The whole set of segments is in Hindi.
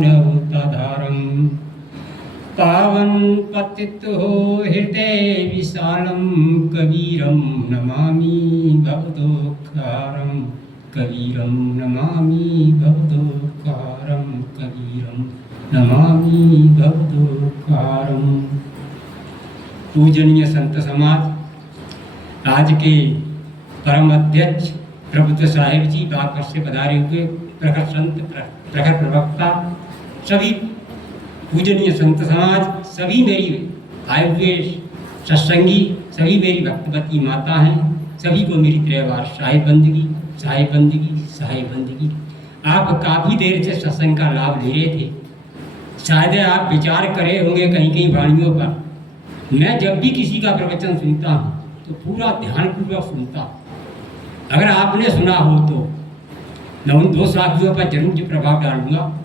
ज्ञानवताधारं पावन पतितो हृदय विशालं कबीरं नमामि भवदोद्धारं कबीरं नमामि भवदोद्धारं कबीरं नमामि भवदोद्धारं। पूजनीय संत समाज, आज के परम अध्यक्ष प्रबुद्ध साहिब जी बागपत से पधारे हुए प्रखर संत, प्रखर प्रवक्ता, सभी पूजनीय संत समाज, सभी मेरी आए हुए सत्संगी, सभी मेरी भक्तवती माता हैं, सभी को मेरी त्रिवार साहिब बंदगी, साहिब बंदगी, साहिब बंदगी। आप काफ़ी देर से सत्संग का लाभ ले रहे थे, शायद आप विचार करे होंगे कहीं कहीं वाणियों पर। मैं जब भी किसी का प्रवचन सुनता हूँ तो पूरा ध्यानपूर्वक सुनता हूँ। अगर आपने सुना हो तो मैं उन दो साखियों पर जरूर जो प्रभाव डालूंगा।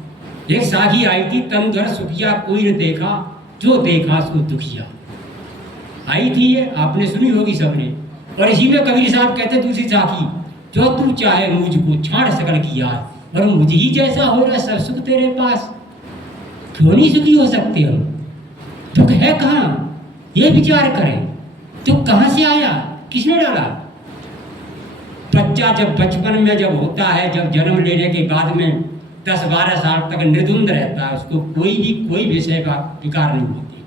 एक साखी आई थी, तन घर सुखिया कोई न देखा, जो देखा उसको दुखिया, आई थी ये, आपने सुनी होगी सबने। और इसी में कबीर साहब कहते दूसरी साखी, जो तू चाहे मुझको छाड़ सकल की याद, और मुझे ही जैसा हो रहा सब सुख तेरे पास। क्यों नहीं सुखी हो सकते हम? दुख है कहाँ, ये विचार करें। दुख कहाँ से आया, किसने डाला? बच्चा जब बचपन में जब होता है, जब जन्म लेने के बाद में 10-12 साल तक निर्द्वंद रहता है, उसको कोई विषय का विकार नहीं होती।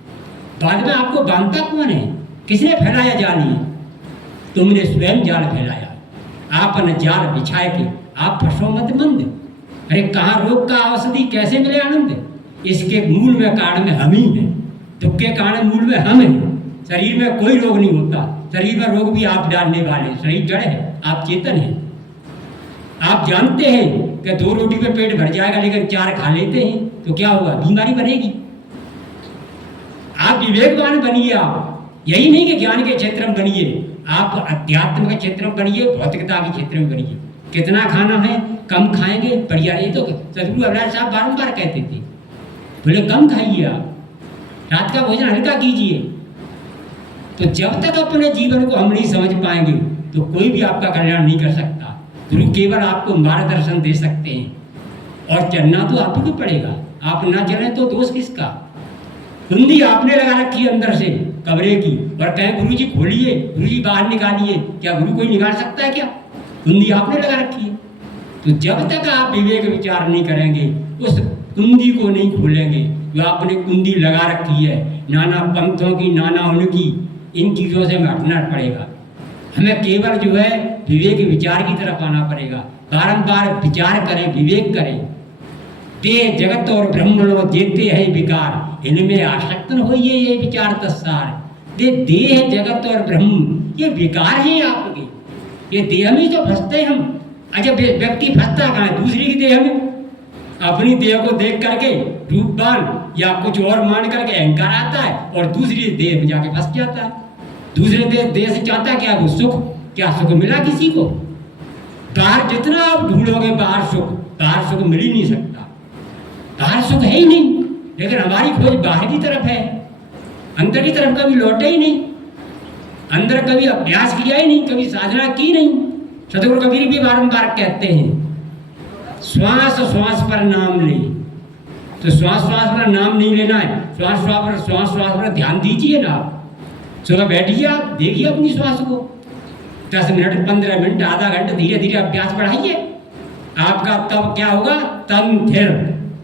बाद में आपको बांधता कौन है? किसने फैलाया जाल? ये तुमने स्वयं जाल फैलाया। आपने जाल बिछाए के आप फंसो मत मंद। अरे कहाँ रोग का औषधि, कैसे मिले आनंद? इसके मूल में कारण में हम ही हैं। दुख के कारण मूल में हम हैं। शरीर में कोई रोग नहीं होता, शरीर में रोग भी आप डालने वाले। शरीर जड़ है, आप चेतन हैं। आप जानते हैं कि 2 रोटी पे पेट भर जाएगा, लेकिन 4 खा लेते हैं तो क्या होगा? बीमारी बनेगी। आप विवेकवान बनिए। आप यही नहीं कि ज्ञान के क्षेत्र में बनिए, आप अध्यात्म के क्षेत्र में बनिए, भौतिकता के क्षेत्र में बनिए। कितना खाना है, कम खाएंगे बढ़िया। ये तो सदगुरु अभिलाष साहब बारंबार कहते थे, बोले कम खाइए, आप रात का भोजन हल्का कीजिए। तो जब तक अपने जीवन को हम नहीं समझ पाएंगे तो कोई भी आपका कल्याण नहीं कर सकता। गुरु केवल आपको मार्गदर्शन दे सकते हैं, और चलना तो आप ही को पड़ेगा। आप ना चलें तो दोष किसका? कुंडी आपने लगा रखी है अंदर से कमरे की, और कहें गुरु जी खोलिए, गुरु जी बाहर निकालिए। क्या गुरु कोई निकाल सकता है क्या? कुंडी आपने लगा रखी है। तो जब तक आप विवेक विचार नहीं करेंगे, उस कुंडी को नहीं खोलेंगे जो आपने कुंडी लगा रखी है, नाना पंथों की, नाना उनकी, इन चीज़ों से हमें हटना पड़ेगा। हमें केवल जो है विवेक विचार की तरफ आना पड़ेगा। बारंबार विचार करें, विवेक करें। देह जगत और ब्रह्म लो जेते है विकार, इनमें आसक्त न होइए ये विचार तत्सार। देह जगत और ब्रह्म ये विकार है आपके, ये देह में तो फंसते हम। अच्छा, व्यक्ति फंसता कहाँ है? दूसरी की देह में। अपनी देह को देख करके रूपवान या कुछ और मान करके अहंकार आता है, और दूसरी देह में जाके फंस जाता है। दूसरे देह से चाहता क्या? वो सुख। क्या सुख मिला किसी को? बाहर जितना आप ढूंढोगे बाहर सुख मिल ही नहीं सकता। बाहर सुख है ही नहीं। लेकिन हमारी खोज बाहर की तरफ है, अंदर की तरफ कभी लौटे ही नहीं। अंदर कभी अभ्यास किया ही नहीं, कभी साधना की नहीं। सतगुरु कबीर भी बारंबार कहते हैं, श्वास श्वास पर नाम ले। तो श्वास श्वास पर नाम नहीं लेना है, श्वास श्वास पर ध्यान दीजिए ना। आप सुबह बैठिए, आप देखिए अपनी श्वास को 10 मिनट, 15 मिनट, आधा घंटा, धीरे धीरे अभ्यास बढ़ाइए। आपका तब क्या होगा? तन थिर,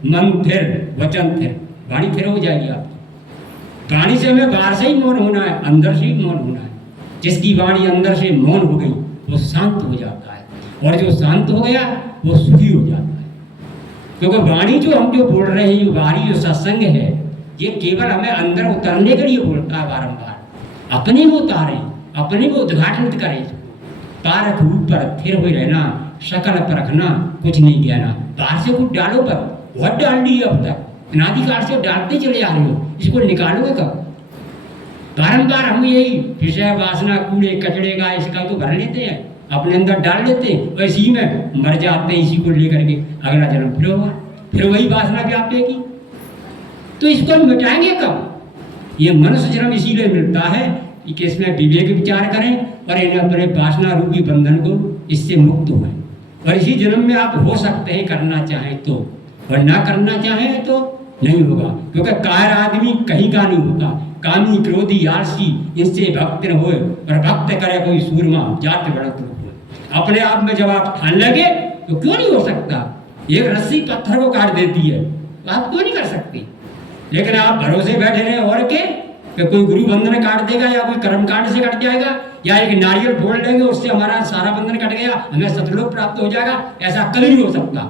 मन थिर, वचन थिर, वाणी थिर हो जाएगी आपकी। वाणी से हमें बाहर से ही मौन होना है, अंदर से ही मौन होना है। जिसकी वाणी अंदर से मौन हो गई वो शांत हो जाता है, और जो शांत हो गया वो सुखी हो जाता है। क्योंकि वाणी जो हम जो बोल रहे हैं, ये बाहरी जो सत्संग है, ये केवल हमें अंदर उतरने के लिए बोलता है बारंबार। अपने में उतारें, अपने में उद्घाटन करें। पारख ऊपर थिर हुए रहना, शकल पर रखना, कुछ नहीं कहना। बाहर से कुछ डालो पर, बहुत डाल दी अब तक, अनादिकाल से डालते चले आ रहे हो, इसको निकालोगे कब? बारंबार हम यही विषय वासना कूड़े कचड़े का इसका तो भर लेते हैं, अपने अंदर डाल लेते हैं, और इसी में मर जाते हैं। इसी को लेकर के अगला जन्म फिर होगा, फिर वही वासना व्यापेगी। तो इसको हम मिटाएंगे कब? ये मनुष्य जन्म इसीलिए मिलता है कि इसमें विवेक विचार करें, और इन्हें अपने वासना रूपी बंधन को इससे मुक्त हुए। और इसी जन्म में आप हो सकते हैं, करना चाहें तो और ना करना चाहें तो नहीं होगा, क्योंकि कायर आदमी कहीं का नहीं होता। कामी क्रोधी आलसी इससे भक्त न होए, और भक्त करे कोई सूरमा जात बढ़त हो। अपने आप में जब आप ठान लगे तो क्यों नहीं हो सकता। एक रस्सी पत्थर को काट देती है तो आप क्यों नहीं कर सकते। लेकिन आप भरोसे बैठे रहे और के कि कोई गुरु बंधन काट देगा या कोई कर्म कांड से कट जाएगा या एक नारियल फोड़ लेंगे उससे हमारा सारा बंधन कट गया, हमें सतलोक प्राप्त हो जाएगा, ऐसा कभी नहीं हो सकता।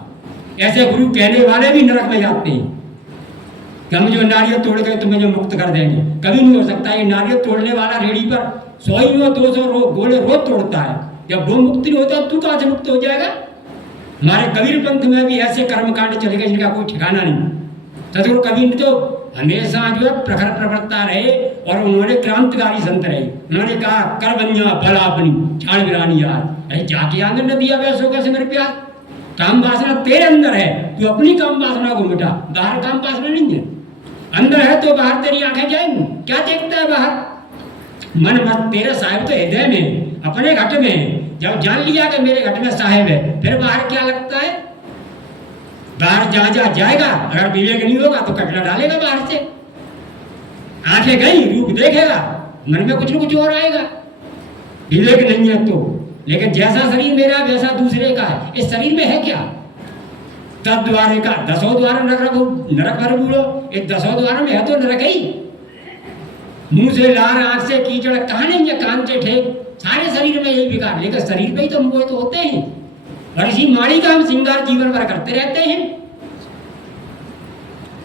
ऐसे गुरु कहने वाले भी नरक में जाते हैं कि हम जो नारियल तोड़ गए तुम्हें जो मुक्त कर देंगे, कभी नहीं हो सकता। ये नारियल तोड़ने वाला रेडी पर 100 या 200 गोले रोज तोड़ता है, जब वो मुक्त नहीं होता तू कहाँ से मुक्त हो जाएगा। हमारे कबीर पंथ में भी ऐसे कर्मकांड चले गए जिनका कोई ठिकाना नहीं। सदगुरु कबीर तो हमेशा जो है प्रखर प्रवक्ता रहे और उन्होंने क्रांतिकारी संत रहे। उन्होंने कहा कर बनिया बल अपनी छाड़ बिरानी याद, अरे जाके आंगन न दिया वैसो कैसे मेरे प्यार। काम वासना तेरे अंदर है, तू अपनी काम वासना को मिटा, बाहर काम वासना नहीं है। अंदर है तो बाहर तेरी आंखें जाएंगी, क्या देखता है बाहर। मन मत तेरे साहिब तो हृदय में अपने घट में, जब जान लिया कि मेरे घट में साहिब है फिर बाहर क्या लगता है। बाहर जहां जहां जाएगा अगर विवेक नहीं होगा तो कटना डालेगा बाहर से। आंखें गई रूप देखेगा, मन में कुछ न कुछ और आएगा। विवेक नहीं है तो, लेकिन जैसा शरीर मेरा वैसा दूसरे का है। इस शरीर में है क्या, तब द्वारे का 10 द्वार नरक भर बूढ़ो, एक 10 द्वार में है तो नरक ही। मुंह से लार आंख से कीचड़ कहा नहीं है, कान से ठेक, सारे शरीर में यही विकार, लेकिन शरीर में ही तो मोह तो होते हैं और इसी माड़ी का हम श्रृंगार जीवन भर करते रहते हैं।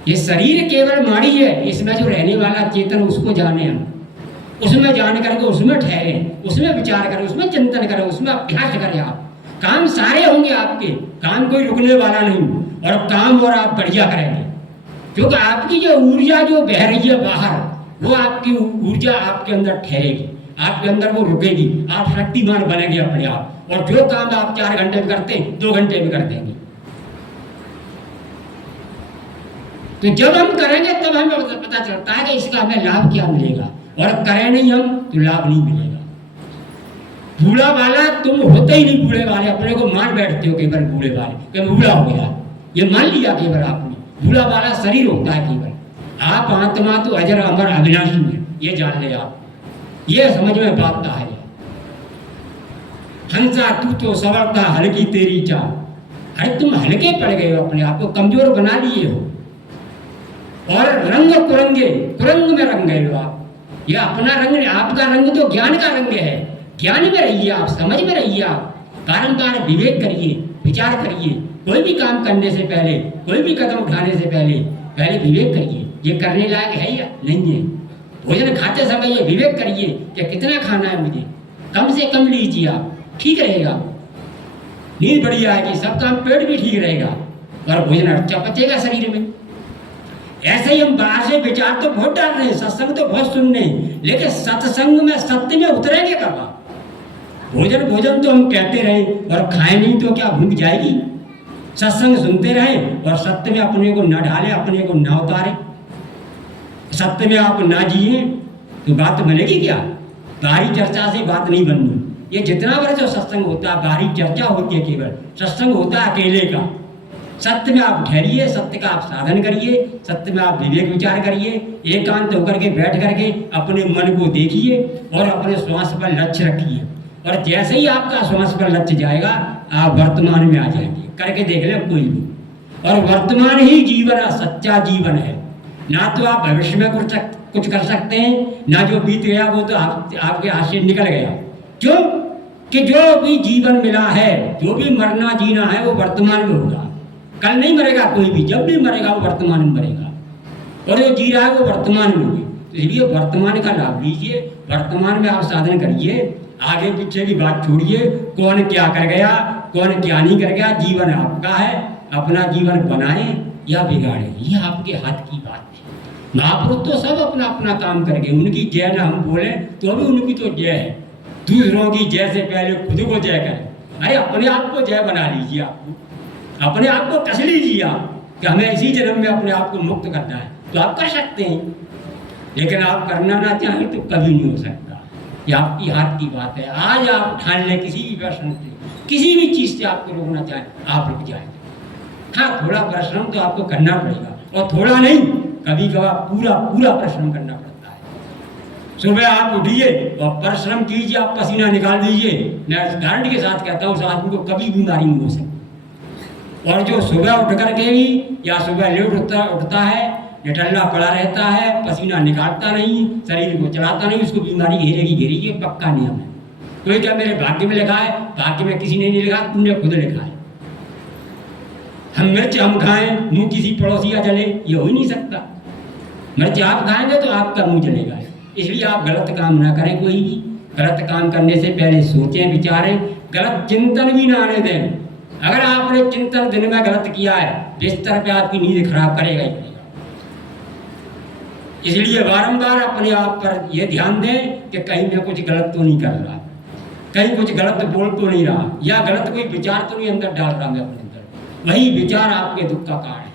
ये शरीर केवल माड़ी है, इसमें जो रहने वाला चेतन उसको जाने हम, उसमें जान करके उसमें ठहरे, उसमें विचार करें, उसमें चिंतन करें, उसमें अभ्यास करें। आप काम सारे होंगे आपके, काम कोई रुकने वाला नहीं, और काम और आप बढ़िया करेंगे, क्योंकि आपकी जो ऊर्जा जो बह रही है बाहर, वो आपकी ऊर्जा आपके अंदर ठहरेगी, आपके अंदर वो रुकेगी, आप शक्तिमान बनेंगे अपने आप। और जो काम आप 4 घंटे में करते हैं 2 घंटे में कर देंगे। तो जब हम करेंगे तब हमें पता चलता है कि इसका हमें लाभ क्या मिलेगा, और करें नहीं हम तो लाभ नहीं मिलेगा। बूढ़ा वाला तुम होते ही नहीं, बूढ़े वाले अपने को मान बैठते हो केवल बूढ़े वाले, कि बूढ़ा हो गया, ये मान लिया केवल आपने। बूढ़ा वाला शरीर होता है केवल, आप आत्मा तो अजर अमर अविनाशी है, ये जान ले आप, ये समझ में पाता है। हंसा तू तो सवरता हल्की तेरी चाल, अरे तुम हल्के पड़ गए हो, अपने आप को कमजोर बना लिए हो, और रंग कुरंगे, कुरंग में रंग गए हो आप। ये अपना रंग, आपका रंग तो ज्ञान का रंग है, ज्ञान में रहिए आप, समझ में रहिए आप, बारंबार विवेक करिए, विचार करिए। कोई भी काम करने से पहले, कोई भी कदम उठाने से पहले विवेक करिए, ये करने लायक है या नहीं है। भोजन खाते समय ये विवेक करिए कि कितना खाना है मुझे, कम से कम लीजिए आप, ठीक रहेगा। नींद बढ़िया आएगी, सब काम, पेट भी ठीक रहेगा और भोजन अच्छा पचेगा शरीर में। ऐसे ही हम बाहर से विचार तो बहुत डाल रहे हैं, सत्संग तो बहुत सुन रहे हैं, लेकिन सत्संग में सत्य में उतरेंगे कब आप। भोजन तो हम कहते रहें और खाए नहीं तो क्या भूख जाएगी। सत्संग सुनते रहें और सत्य में अपने को न ढालें, अपने को न उतारें, सत्य में आप ना जिए तो बात बनेगी क्या। बाहरी चर्चा से बात नहीं बननी। ये जितना बड़ा जो सत्संग होता है बाहरी चर्चा होती है, केवल सत्संग होता है अकेले का। सत्य में आप ठहरिए, सत्य का आप साधन करिए, सत्य में आप विवेक विचार करिए, एकांत होकर के बैठ करके अपने मन को देखिए और अपने श्वास पर लक्ष्य रखिए। और जैसे ही आपका श्वास पर लक्ष्य जाएगा आप वर्तमान में आ जाएंगे। करके देख ले कोई भी। और वर्तमान ही जीवन है, सच्चा जीवन है। ना तो आप भविष्य में कुछ कर सकते हैं, ना जो बीत गया वो तो आपके हाथ से निकल गया। क्यों कि जो भी जीवन मिला है, जो भी मरना जीना है वो वर्तमान में होगा। कल नहीं मरेगा कोई भी, जब भी मरेगा वो वर्तमान में मरेगा, और जो जी रहा है वो वर्तमान में होगी। तो इसलिए वर्तमान का लाभ लीजिए, वर्तमान में आप साधन करिए, आगे पीछे की बात छोड़िए। कौन क्या कर गया, कौन क्या नहीं कर गया, जीवन आपका है। अपना जीवन बनाए या बिगाड़े, ये आपके हाथ की बात है। महापुरुष तो सब अपना अपना काम कर गए, उनकी जय ना हम बोले तो भी उनकी तो जय है। दूसरों की जय से पहले खुद को जय करें। अरे अपने आप को जय बना लीजिए, आपको अपने आप को कस लीजिए आप कि हमें इसी जन्म में अपने आप को मुक्त करना है, तो आप कर सकते हैं। लेकिन आप करना ना चाहें तो कभी नहीं हो सकता। ये आपकी हाथ की बात है। आज आप ठान लें किसी भी प्रश्न से, किसी भी चीज़ से आपको रोकना चाहें, आप रुक जाएंगे। हाँ, थोड़ा परिश्रम तो आपको करना पड़ेगा, और थोड़ा नहीं, कभी कभार पूरा पूरा परिश्रम करना पड़ता है। सुबह आप उठिए और परिश्रम कीजिए, आप पसीना निकाल दीजिए। मैं गारंटी के साथ कहता हूँ उस आदमी को कभी बीमारी नहीं हो सकती। और जो सुबह उठ करके भी या सुबह लेट उठता है, निठल्ला पड़ा रहता है, पसीना निकालता नहीं, शरीर को चलाता नहीं, उसको बीमारी घेरेगी घेरेगी, ये पक्का नियम है। कोई क्या मेरे भाग्य में लिखा है? भाग्य में किसी ने नहीं लिखा, तुमने खुद लिखा है। हम मिर्च हम खाएं, मुंह किसी पड़ोसी का जले, ये हो ही नहीं सकता। मिर्च आप खाएंगे तो आपका मुंह जलेगा। इसलिए आप गलत काम ना करें, कोई भी गलत काम करने से पहले सोचें, विचारें, गलत चिंतन भी ना आने दें। अगर आपने चिंतन दिन में गलत किया है, बिस्तर पे आपकी नींद खराब करेगा ही करेगा। इसलिए बारंबार अपने आप पर यह ध्यान दें कि कहीं मैं कुछ गलत तो नहीं कर रहा, कहीं कुछ गलत बोल तो नहीं रहा, या गलत कोई विचार तो नहीं अंदर डाल रहा मैं अपने अंदर। वही विचार आपके दुख का कारण है।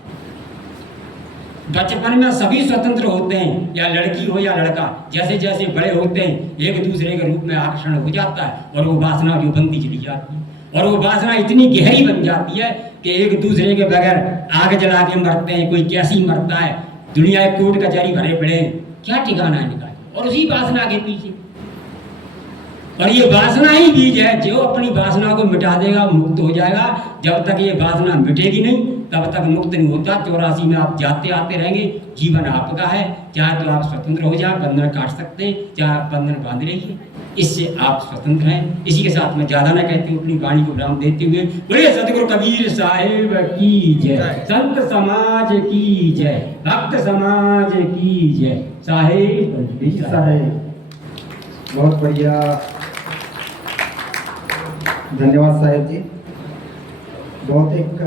बचपन में सभी स्वतंत्र होते हैं, या लड़की हो या लड़का, जैसे जैसे बड़े होते हैं एक दूसरे के रूप में आकर्षण हो जाता है, और वो वासना जो बनती चली जाती है, और वो वासना इतनी गहरी बन जाती है कि एक दूसरे के बगैर आग जला के मरते हैं। कोई कैसी मरता है, दुनिया के कोर्ट कचहरी भरे पड़े, क्या ठिकाना है इनका, और उसी वासना के पीछे। और ये वासना ही बीज है, जो अपनी वासना को मिटा देगा मुक्त हो जाएगा। जब तक ये वासना मिटेगी नहीं तब तक मुक्त नहीं होता। 84 में आप जाते आते रहेंगे, जीवन आपका है। चाहे तो आप स्वतंत्र हो जाए, बंधन काट सकते हैं, चाहे आप बंधन बांध रहिए, इससे आप स्वतंत्र हैं। इसी के साथ मैं ज़्यादा ना कहती हूँ, अपनी वाणी को विराम देते हुए बोले सतगुरु कबीर साहिब की जय, संत समाज की जय, भक्त समाज की जय। साहिब बहुत बढ़िया, धन्यवाद साहिब जी। बहुत एक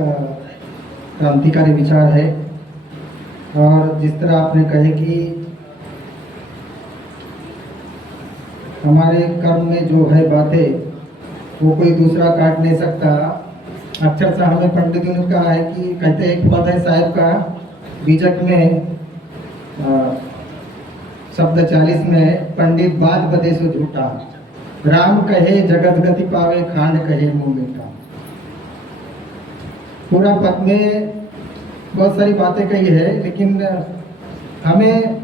क्रांतिकारी विचार है, और जिस तरह आपने कहे कि हमारे कर्म में जो है बातें वो कोई दूसरा काट नहीं सकता। अक्षर से हमें पंडितों ने कहा है कि कहते एक पद है साहिब का बीजक में शब्द 40 में, पंडित बात बदे सो झूठा, राम कहे जगत गति पावे, खांड कहे मुंह मीठा। पूरा पद में बहुत सारी बातें कही है, लेकिन हमें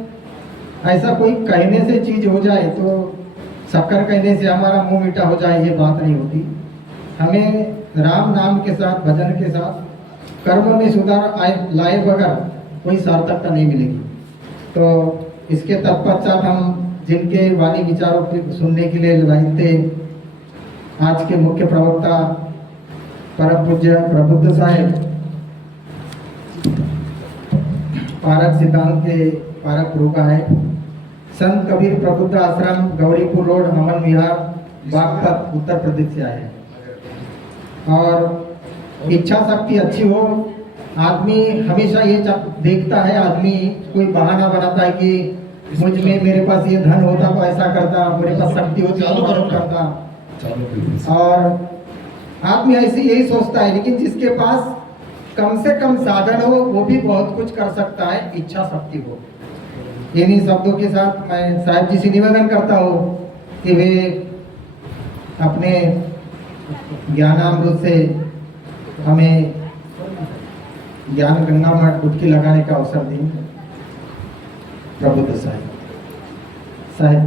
ऐसा कोई कहने से चीज हो जाए तो शक्कर कहने से हमारा मुंह मीठा हो जाए, ये बात नहीं होती। हमें राम नाम के साथ, भजन के साथ कर्म में सुधार लाए बगैर कोई सार्थकता नहीं मिलेगी। तो इसके तत्पश्चात हम जिनके वाणी विचारों को सुनने के लिए लाए थे, आज के मुख्य प्रवक्ता परम पूज्य प्रबुद्ध साहिब, पारक सिद्धांत के पारक गुरु है, संत कबीर प्रबुद्ध आश्रम गौरीपुर रोड हमन विहार बागपत उत्तर प्रदेश से आए हैं। और इच्छा शक्ति अच्छी हो, आदमी हमेशा ये देखता है, आदमी कोई बहाना बनाता है कि मुझ में मेरे पास ये धन होता तो ऐसा करता, मेरे पास शक्ति होती तो करता, और आदमी ऐसे यही सोचता है। लेकिन जिसके पास कम से कम साधन हो वो भी बहुत कुछ कर सकता है, इच्छा शक्ति हो। इन्हीं शब्दों के साथ मैं साहिब जी से निवेदन करता हूँ कि वे अपने ज्ञानामृत से हमें ज्ञान गंगा में डुबकी लगाने का अवसर दें। प्रबुद्ध साहिब, साहिब